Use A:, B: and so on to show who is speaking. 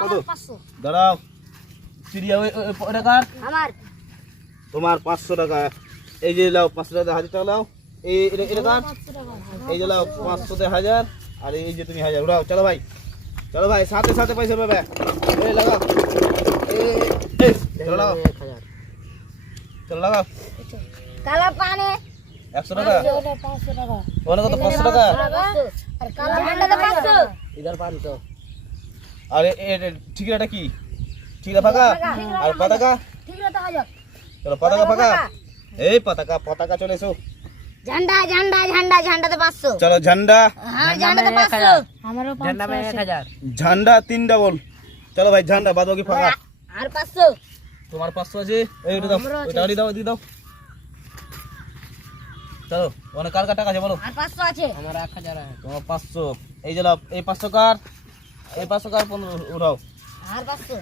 A: কত? দাঁড়াও। ওই
B: আমার।
A: তোমার পাঁচশো টাকা। এই যে লাও পাঁচশো টাকা হাজার টাকা লাও। এই এটা এই যে লাও পাঁচশোতে হাজার। আর এই যে তুমি হাজার উড়াও চলো ভাই। চলো ভাই সাথে সাথে পয়সা পাবে। এই লাগাও। এই, এই, চলো লাগাও। চলো লাগাও।
B: কালা পানে।
A: একশো টাকা? ওখানে কত? পাঁচশো টাকা?
B: আর কালা পাঁচশো।
A: এ- এ- ঠিকানাটা কি? ঠিকা ফাঁকা আর পতাকা? চলো পতাকা ফাঁকা এই পতাকা পতাকা চলে এসো।
B: ঝান্ডা ঝান্ডা
A: চলো ঝান্ডা।
B: হ্যাঁ আমারও
A: ঝান্ডা তিন ডাবল চলো ভাই ঝান্ডা বাদ বাকি ফাঁকা।
B: আর
A: তোমার পাঁচশো আছে? এই ওটা দাও। ওটা দাও দিয়ে দাও। চলো ওখানে কার কার টাকা আছে বলো?
B: আর পাঁচশো আছে।
A: তোমার পাঁচশো। এই যে এই পাঁচশো কার? এই পাঁচশো কার পনেরো উঠাও।
B: আর পাঁচশো?